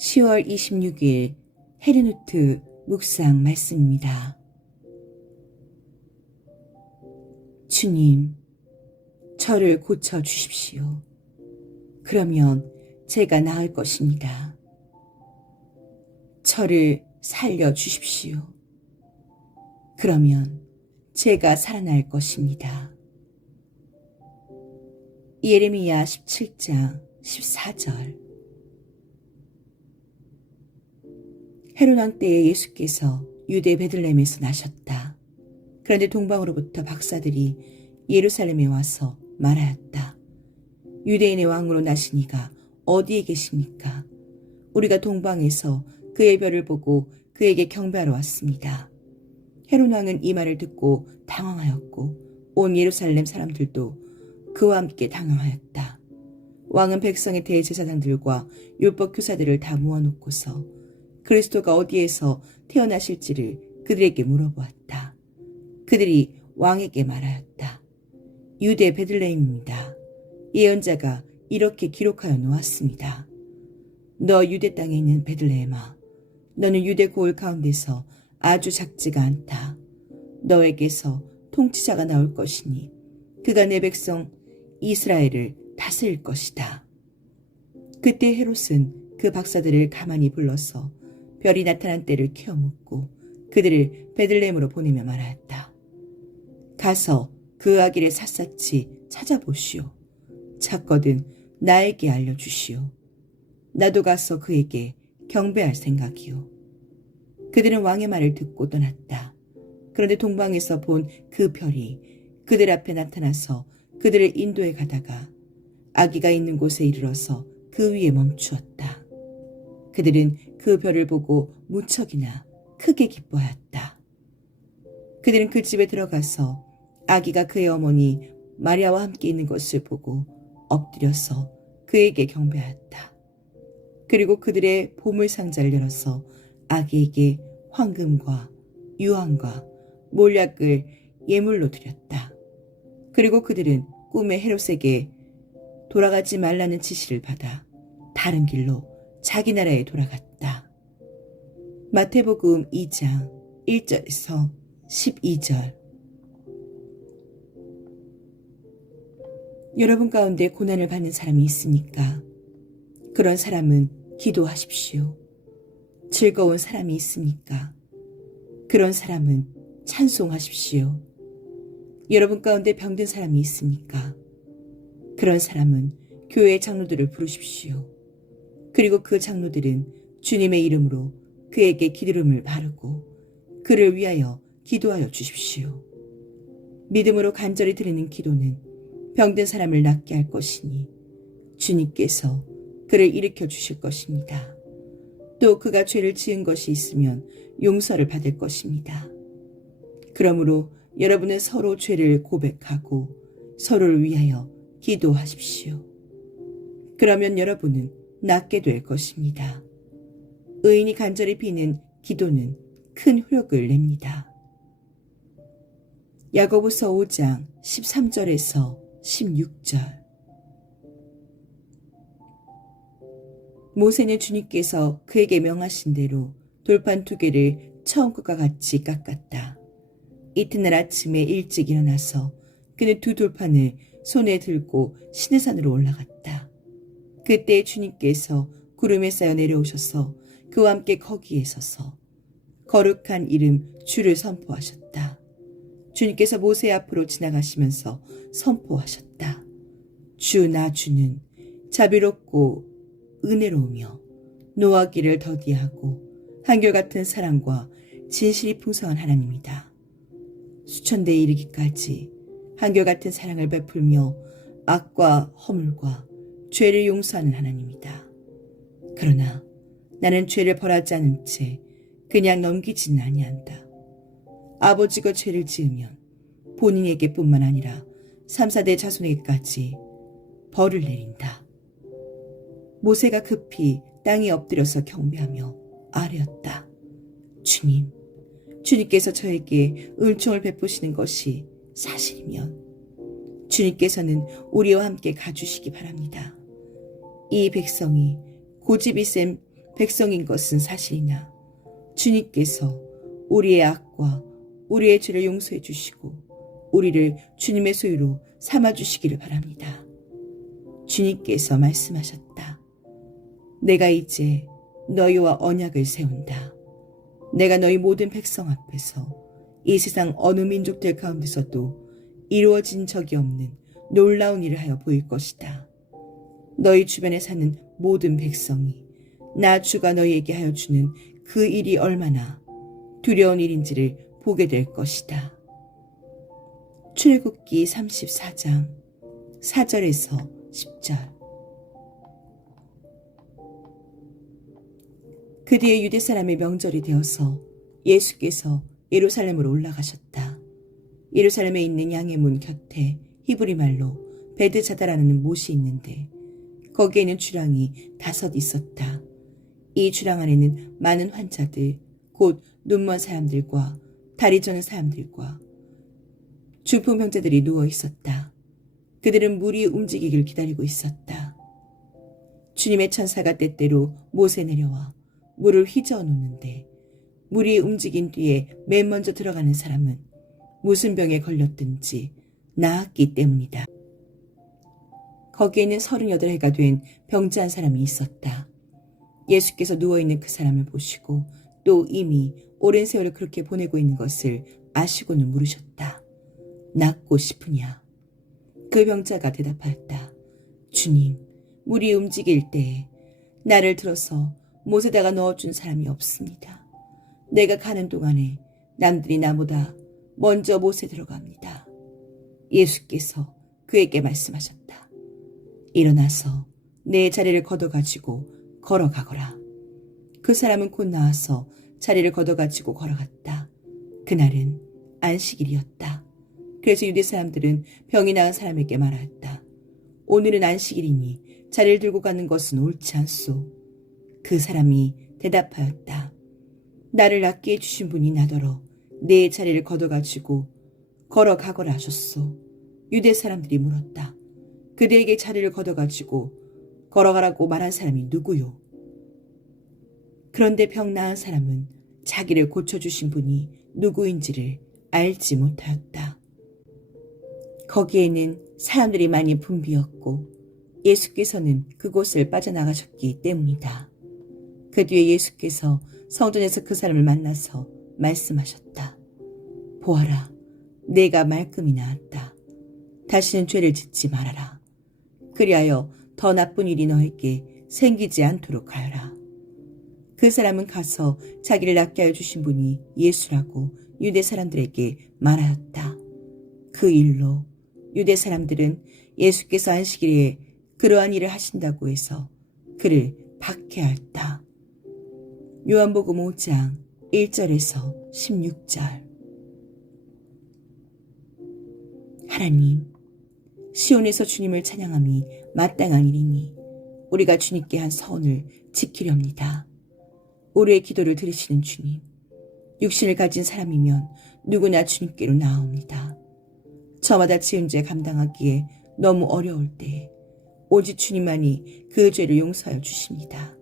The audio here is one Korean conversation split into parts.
10월 26일 헤르누트 묵상 말씀입니다. 주님, 저를 고쳐 주십시오. 그러면 제가 나을 것입니다. 저를 살려 주십시오. 그러면 제가 살아날 것입니다. 예레미야 17장 14절. 헤롯 왕 때에 예수께서 유대 베들레헴에서 나셨다. 그런데 동방으로부터 박사들이 예루살렘에 와서 말하였다. 유대인의 왕으로 나시니가 어디에 계십니까? 우리가 동방에서 그의 별을 보고 그에게 경배하러 왔습니다. 헤롯 왕은 이 말을 듣고 당황하였고 온 예루살렘 사람들도 그와 함께 당황하였다. 왕은 백성의 대제사장들과 율법 교사들을 다 모아놓고서 그리스도가 어디에서 태어나실지를 그들에게 물어보았다. 그들이 왕에게 말하였다. 유대 베들레헴입니다. 예언자가 이렇게 기록하여 놓았습니다. 너 유대 땅에 있는 베들레헴아, 너는 유대 고을 가운데서 아주 작지가 않다. 너에게서 통치자가 나올 것이니 그가 내 백성 이스라엘을 다스릴 것이다. 그때 헤롯은 그 박사들을 가만히 불러서 별이 나타난 때를 키워 묻고 그들을 베들레헴으로 보내며 말하였다. 가서 그 아기를 샅샅이 찾아보시오. 찾거든 나에게 알려주시오. 나도 가서 그에게 경배할 생각이오. 그들은 왕의 말을 듣고 떠났다. 그런데 동방에서 본 그 별이 그들 앞에 나타나서 그들을 인도해 가다가 아기가 있는 곳에 이르러서 그 위에 멈추었다. 그들은 그 별을 보고 무척이나 크게 기뻐하였다. 그들은 그 집에 들어가서 아기가 그의 어머니 마리아와 함께 있는 것을 보고 엎드려서 그에게 경배하였다. 그리고 그들의 보물 상자를 열어서 아기에게 황금과 유황과 몰약을 예물로 드렸다. 그리고 그들은 꿈에 헤롯에게 돌아가지 말라는 지시를 받아 다른 길로 자기 나라에 돌아갔다. 마태복음 2장 1절에서 12절. 여러분 가운데 고난을 받는 사람이 있습니까? 그런 사람은 기도하십시오. 즐거운 사람이 있습니까? 그런 사람은 찬송하십시오. 여러분 가운데 병든 사람이 있습니까? 그런 사람은 교회 장로들을 부르십시오. 그리고 그 장로들은 주님의 이름으로 그에게 기름을 바르고 그를 위하여 기도하여 주십시오. 믿음으로 간절히 드리는 기도는 병든 사람을 낫게 할 것이니 주님께서 그를 일으켜 주실 것입니다. 또 그가 죄를 지은 것이 있으면 용서를 받을 것입니다. 그러므로 여러분은 서로 죄를 고백하고 서로를 위하여 기도하십시오. 그러면 여러분은 낫게 될 것입니다. 의인이 간절히 비는 기도는 큰 효력을 냅니다. 야고보서 5장 13절에서 16절. 모세는 주님께서 그에게 명하신 대로 돌판 2개를 처음 것과 같이 깎았다. 이튿날 아침에 일찍 일어나서 그는 2 돌판을 손에 들고 시내산으로 올라갔다. 그때 주님께서 구름에 쌓여 내려오셔서 그와 함께 거기에 서서 거룩한 이름 주를 선포하셨다. 주님께서 모세 앞으로 지나가시면서 선포하셨다. 주 나 주는 자비롭고 은혜로우며 노하기를 더디하고 한결같은 사랑과 진실이 풍성한 하나님이다. 수천대에 이르기까지 한결같은 사랑을 베풀며 악과 허물과 죄를 용서하는 하나님이다. 그러나 나는 죄를 벌하지 않은 채 그냥 넘기지는 아니한다. 아버지가 죄를 지으면 본인에게 뿐만 아니라 3, 4대 자손에게까지 벌을 내린다. 모세가 급히 땅에 엎드려서 경배하며 아뢰었다. 주님, 주님께서 저에게 은총을 베푸시는 것이 사실이면 주님께서는 우리와 함께 가주시기 바랍니다. 이 백성이 고집이 센 백성인 것은 사실이나 주님께서 우리의 악과 우리의 죄를 용서해 주시고 우리를 주님의 소유로 삼아 주시기를 바랍니다. 주님께서 말씀하셨다. 내가 이제 너희와 언약을 세운다. 내가 너희 모든 백성 앞에서 이 세상 어느 민족들 가운데서도 이루어진 적이 없는 놀라운 일을 하여 보일 것이다. 너희 주변에 사는 모든 백성이 나 주가 너희에게 하여 주는 그 일이 얼마나 두려운 일인지를 보게 될 것이다. 출애굽기 34장 4절에서 10절. 그 뒤에 유대 사람의 명절이 되어서 예수께서 예루살렘으로 올라가셨다. 예루살렘에 있는 양의 문 곁에 히브리 말로 베드자다라는 못이 있는데 거기에는 주랑이 5 있었다. 이 주랑 안에는 많은 환자들, 곧 눈먼 사람들과 다리 저는 사람들과 중풍 병자들이 누워 있었다. 그들은 물이 움직이길 기다리고 있었다. 주님의 천사가 때때로 못에 내려와 물을 휘저어 놓는데 물이 움직인 뒤에 맨 먼저 들어가는 사람은 무슨 병에 걸렸든지 나았기 때문이다. 거기에는 38해가 된 병자 한 사람이 있었다. 예수께서 누워있는 그 사람을 보시고 또 이미 오랜 세월을 그렇게 보내고 있는 것을 아시고는 물으셨다. 낫고 싶으냐? 그 병자가 대답하였다. 주님, 물이 움직일 때에 나를 들어서 못에다가 넣어준 사람이 없습니다. 내가 가는 동안에 남들이 나보다 먼저 못에 들어갑니다. 예수께서 그에게 말씀하셨다. 일어나서 내 자리를 걷어가지고 걸어가거라. 그 사람은 곧 나와서 자리를 걷어가지고 걸어갔다. 그날은 안식일이었다. 그래서 유대 사람들은 병이 나은 사람에게 말하였다. 오늘은 안식일이니 자리를 들고 가는 것은 옳지 않소. 그 사람이 대답하였다. 나를 낫게 해주신 분이 나더러 내 자리를 걷어가지고 걸어가거라 하셨소. 유대 사람들이 물었다. 그대에게 자리를 걷어가지고 걸어가라고 말한 사람이 누구요? 그런데 병 나은 사람은 자기를 고쳐주신 분이 누구인지를 알지 못하였다. 거기에는 사람들이 많이 붐비었고 예수께서는 그곳을 빠져나가셨기 때문이다. 그 뒤에 예수께서 성전에서 그 사람을 만나서 말씀하셨다. 보아라, 내가 말끔히 나았다. 다시는 죄를 짓지 말아라. 그리하여 더 나쁜 일이 너에게 생기지 않도록 하여라. 그 사람은 가서 자기를 낫게 하여 주신 분이 예수라고 유대 사람들에게 말하였다. 그 일로 유대 사람들은 예수께서 안식일에 그러한 일을 하신다고 해서 그를 박해하였다. 요한복음 5장 1절에서 16절. 하나님, 시온에서 주님을 찬양함이 마땅한 일이니 우리가 주님께 한 서원을 지키렵니다. 우리의 기도를 들으시는 주님, 육신을 가진 사람이면 누구나 주님께로 나아옵니다. 저마다 지은 죄 감당하기에 너무 어려울 때에 오직 주님만이 그 죄를 용서하여 주십니다.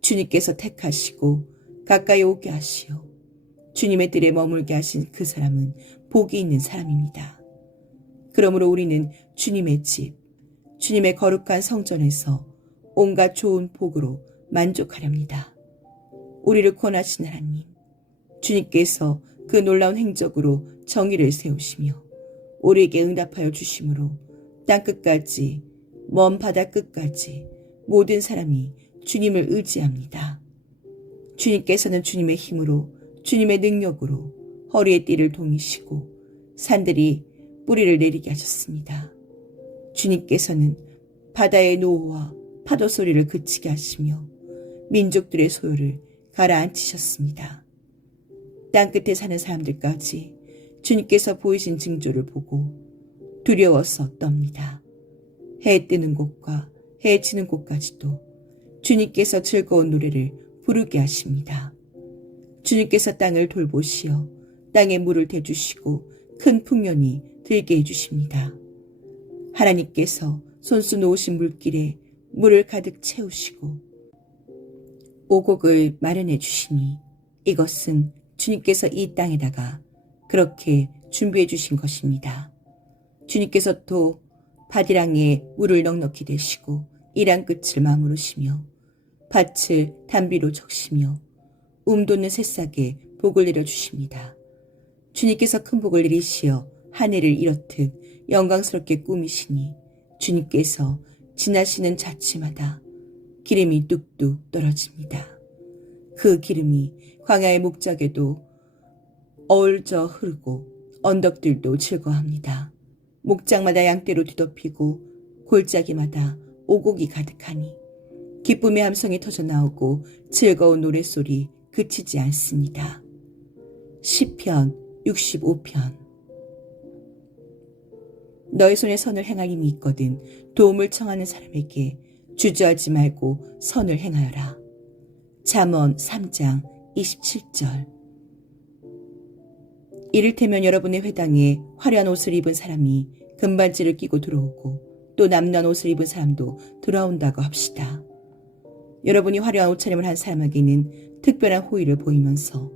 주님께서 택하시고 가까이 오게 하시어 주님의 뜰에 머물게 하신 그 사람은 복이 있는 사람입니다. 그러므로 우리는 주님의 집, 주님의 거룩한 성전에서 온갖 좋은 복으로 만족하렵니다. 우리를 구원하신 하나님, 주님께서 그 놀라운 행적으로 정의를 세우시며 우리에게 응답하여 주심으로 땅끝까지, 먼 바다 끝까지 모든 사람이 주님을 의지합니다. 주님께서는 주님의 힘으로, 주님의 능력으로 허리에 띠를 동이시고 산들이 뿌리를 내리게 하셨습니다. 주님께서는 바다의 노호와 파도 소리를 그치게 하시며 민족들의 소요를 가라앉히셨습니다. 땅끝에 사는 사람들까지 주님께서 보이신 징조를 보고 두려워서 떱니다. 해 뜨는 곳과 해 지는 곳까지도 주님께서 즐거운 노래를 부르게 하십니다. 주님께서 땅을 돌보시어 땅에 물을 대주시고 큰 풍년이 들게 해주십니다. 하나님께서 손수 놓으신 물길에 물을 가득 채우시고 오곡을 마련해 주시니 이것은 주님께서 이 땅에다가 그렇게 준비해 주신 것입니다. 주님께서 또 밭이랑에 물을 넉넉히 대시고 이랑 끝을 마무르시며 밭을 단비로 적시며 돋는 새싹에 복을 내려 주십니다. 주님께서 큰 복을 내리시어 하늘을 이렇듯 영광스럽게 꾸미시니 주님께서 지나시는 자치마다 기름이 뚝뚝 떨어집니다. 그 기름이 광야의 목작에도 어울져 흐르고 언덕들도 즐거워합니다. 목장마다 양떼로 뒤덮이고 골짜기마다 오곡이 가득하니 기쁨의 함성이 터져 나오고 즐거운 노랫소리 그치지 않습니다. 시편 65편. 너의 손에 선을 행할 힘이 있거든 도움을 청하는 사람에게 주저하지 말고 선을 행하여라. 잠언 3장 27절. 이를테면 여러분의 회당에 화려한 옷을 입은 사람이 금반지를 끼고 들어오고 또 남는 옷을 입은 사람도 들어온다고 합시다. 여러분이 화려한 옷차림을 한 사람에게는 특별한 호의를 보이면서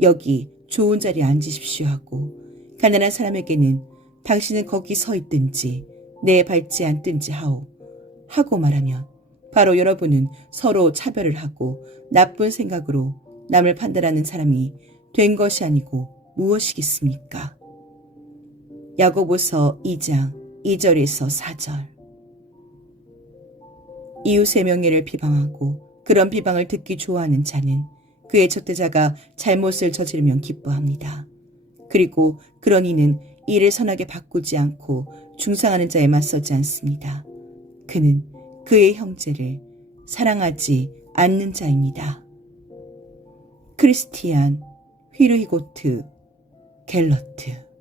여기 좋은 자리에 앉으십시오 하고 가난한 사람에게는 당신은 거기 서 있든지 내 밟지 않든지 하고 말하면 바로 여러분은 서로 차별을 하고 나쁜 생각으로 남을 판단하는 사람이 된 것이 아니고 무엇이겠습니까? 야고보서 2장 2절에서 4절. 이웃의 명예를 비방하고 그런 비방을 듣기 좋아하는 자는 그의 적대자가 잘못을 저지르면 기뻐합니다. 그리고 그런 이는 이를 선하게 바꾸지 않고 중상하는 자에 맞서지 않습니다. 그는 그의 형제를 사랑하지 않는 자입니다. 크리스티안 휘르히고트 갤러트.